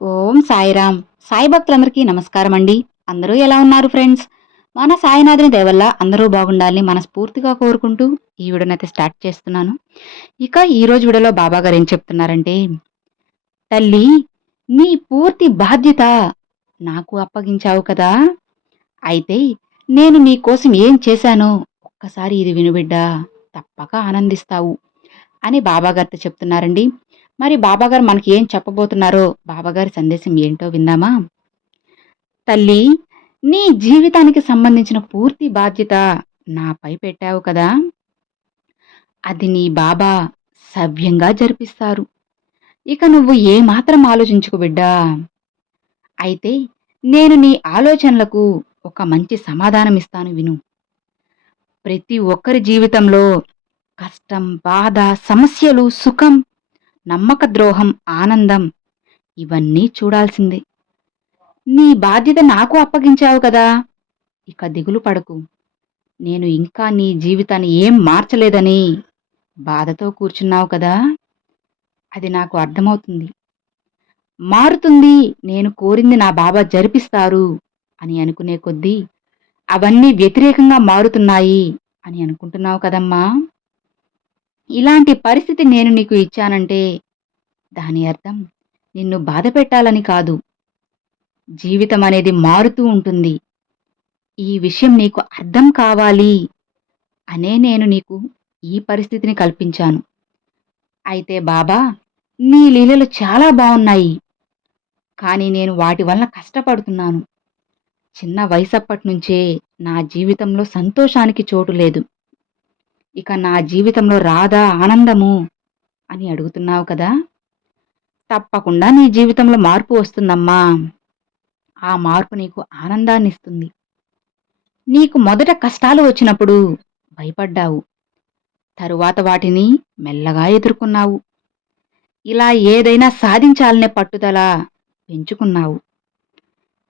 ఓం సాయిరామ్. సాయి భక్తులందరికీ నమస్కారం అండి అందరూ ఎలా ఉన్నారు ఫ్రెండ్స్? మన సాయినాథుని దేవల్ల అందరూ బాగుండాలని మనస్ఫూర్తిగా కోరుకుంటూ ఈ వీడియోనైతే స్టార్ట్ చేస్తున్నాను. ఇక ఈరోజు వీడియోలో బాబా గారు ఏం చెప్తున్నారంటే తల్లి నీ పూర్తి బాధ్యత నాకు అప్పగించావు కదా. అయితే నేను నీ కోసం ఏం చేశానో ఒక్కసారి ఇది వినుబిడ్డా తప్పక ఆనందిస్తావు అని బాబాగారితో చెప్తున్నారండి. మరి బాబాగారు మనకి ఏం చెప్పబోతున్నారో? బాబాగారి సందేశం ఏంటో విందామా? తల్లి నీ జీవితానికి సంబంధించిన పూర్తి బాధ్యత నాపై పెట్టావు కదా. అది నీ బాబా సవ్యంగా జరిపిస్తారు. ఇక నువ్వు ఏమాత్రం ఆలోచించుకు బిడ్డా. అయితే నేను నీ ఆలోచనలకు ఒక మంచి సమాధానం ఇస్తాను విను. ప్రతి ఒక్కరి జీవితంలో కష్టం బాధ సమస్యలు సుఖం నమ్మక ద్రోహం ఆనందం ఇవన్నీ చూడాల్సిందే. నీ బాధ్యత నాకు అప్పగించావు కదా. ఇక దిగులు పడకు. నేను ఇంకా నీ జీవితాన్ని ఏం మార్చలేదని బాధతో కూర్చున్నావు కదా. అది నాకు అర్థమవుతుంది. మారుతుంది. నేను కోరింది నా బాబా జరిపిస్తారు అని అనుకునే కొద్దీ అవన్నీ వ్యతిరేకంగా మారుతున్నాయి అని అనుకుంటున్నావు కదమ్మా. ఇలాంటి పరిస్థితి నేను నీకు ఇచ్చానంటే దాని అర్థం నిన్ను బాధ పెట్టాలని కాదు. జీవితం అనేది మారుతూ ఉంటుంది. ఈ విషయం నీకు అర్థం కావాలి అనే నేను నీకు ఈ పరిస్థితిని కల్పించాను. అయితే బాబా నీ లీలలు చాలా బాగున్నాయి కానీ నేను వాటి వలన కష్టపడుతున్నాను. చిన్న వయసప్పటి నుంచే నా జీవితంలో సంతోషానికి చోటు లేదు. ఇక నా జీవితంలో రాదా ఆనందము అని అడుగుతున్నావు కదా? తప్పకుండా నీ జీవితంలో మార్పు వస్తుందమ్మా. ఆ మార్పు నీకు ఆనందాన్ని ఇస్తుంది నీకు మొదట కష్టాలు వచ్చినప్పుడు భయపడ్డావు. తరువాత వాటిని మెల్లగా ఎదుర్కొన్నావు. ఇలా ఏదైనా సాధించాలనే పట్టుదల పెంచుకున్నావు.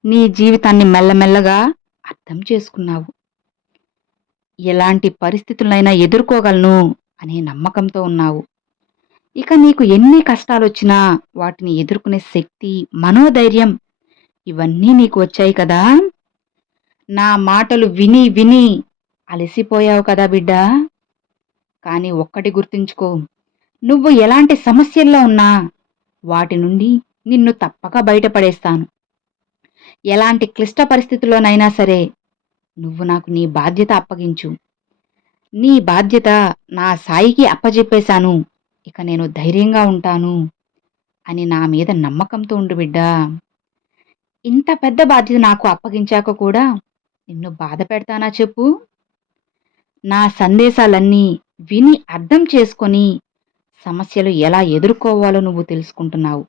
నీ జీవితాన్ని మెల్లమెల్లగా అర్థం చేసుకున్నావు. ఎలాంటి పరిస్థితులైనా ఎదుర్కోగలను అనే నమ్మకంతో ఉన్నావు. ఇక నీకు ఎన్ని కష్టాలు వచ్చినా వాటిని ఎదుర్కొనే శక్తి మనోధైర్యం ఇవన్నీ నీకు వచ్చాయి కదా? నా మాటలు విని విని అలసిపోయావు కదా బిడ్డా? కానీ ఒక్కటి గుర్తుంచుకో నువ్వు ఎలాంటి సమస్యల్లో ఉన్నా వాటి నుండి నిన్ను తప్పక బయటపడేస్తాను. ఎలాంటి క్లిష్ట పరిస్థితుల్లోనైనా సరే నువ్వు నాకు నీ బాధ్యత అప్పగించు. నీ బాధ్యత నా సాయికి అప్పజెప్పేశాను. ఇక నేను ధైర్యంగా ఉంటాను అని నా మీద నమ్మకంతో ఉండు బిడ్డా. ఇంత పెద్ద బాధ్యత నాకు అప్పగించాక కూడా నిన్ను బాధ పెడతానా చెప్పు? నా సందేశాలన్నీ విని అర్థం చేసుకొని సమస్యలు ఎలా ఎదుర్కోవాలో నువ్వు తెలుసుకుంటున్నావు.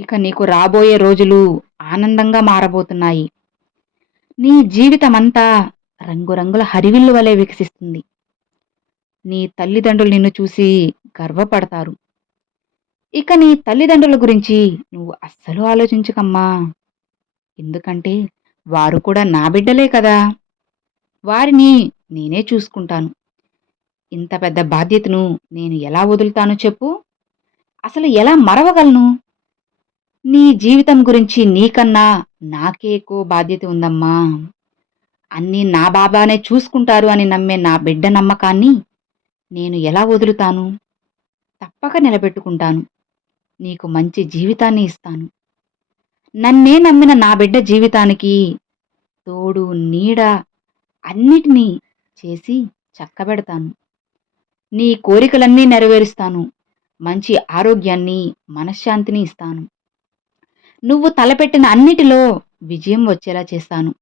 ఇక నీకు రాబోయే రోజులు ఆనందంగా మారబోతున్నాయి. నీ జీవితమంతా రంగురంగుల హరివిల్లు వలె వికసిస్తుంది. నీ తల్లిదండ్రులు నిన్ను చూసి గర్వపడతారు. ఇక నీ తల్లిదండ్రుల గురించి నువ్వు అస్సలు ఆలోచించకమ్మా. ఎందుకంటే వారు కూడా నా బిడ్డలే కదా. వారిని నేనే చూసుకుంటాను. ఇంత పెద్ద బాధ్యతను నేను ఎలా వదులుతాను చెప్పు. అసలు ఎలా మరవగలను? నీ జీవితం గురించి నీకన్నా నాకే ఎక్కువ బాధ్యత ఉందమ్మా. అన్నీ నా బాబానే చూసుకుంటారు అని నమ్మే నా బిడ్డ నమ్మకాన్ని నేను ఎలా వదులుతాను? తప్పక నిలబెట్టుకుంటాను. నీకు మంచి జీవితాన్ని ఇస్తాను. నన్నే నమ్మిన నా బిడ్డ జీవితానికి తోడు నీడ అన్నిటినీ చేసి చక్కబెడతాను. నీ కోరికలన్నీ నెరవేరుస్తాను. మంచి ఆరోగ్యాన్ని మనశ్శాంతిని ఇస్తాను. నువ్వు తలపెట్టిన అన్నిటిలో విజయం వచ్చేలా చేస్తాను.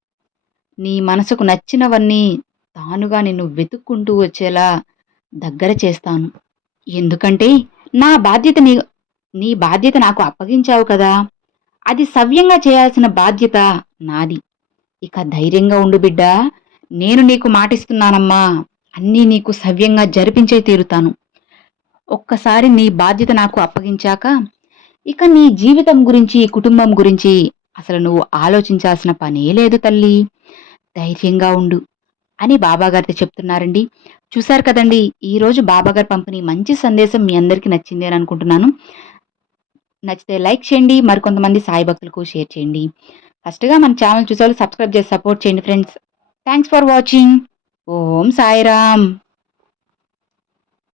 నీ మనసుకు నచ్చినవన్నీ తానుగా నిన్ను వెతుక్కుంటూ వచ్చేలా దగ్గర చేస్తాను. ఎందుకంటే నా బాధ్యత నీ నీ బాధ్యత నాకు అప్పగించావు కదా. అది సవ్యంగా చేయాల్సిన బాధ్యత నాది. ఇక ధైర్యంగా ఉండు బిడ్డా. నేను నీకు మాటిస్తున్నానమ్మా. అన్నీ నీకు సవ్యంగా జరిపించే తీరుతాను. ఒక్కసారి నీ బాధ్యత నాకు అప్పగించాక ఇక నీ జీవితం గురించి కుటుంబం గురించి అసలు నువ్వు ఆలోచించాల్సిన పనే లేదు తల్లి. ధైర్యంగా ఉండు అని బాబాగారితో చెప్తున్నారండి. చూశారు కదండి ఈరోజు బాబాగారు పంపిణీ మంచి సందేశం మీ అందరికీ నచ్చింది అని అనుకుంటున్నాను. నచ్చితే లైక్ చేయండి మరికొంతమంది సాయి భక్తులకు షేర్ చేయండి. ఫస్ట్గా మన ఛానల్ చూసే వాళ్ళు సబ్స్క్రైబ్ చేసి సపోర్ట్ చేయండి friends. Thanks for watching. Om Sairam.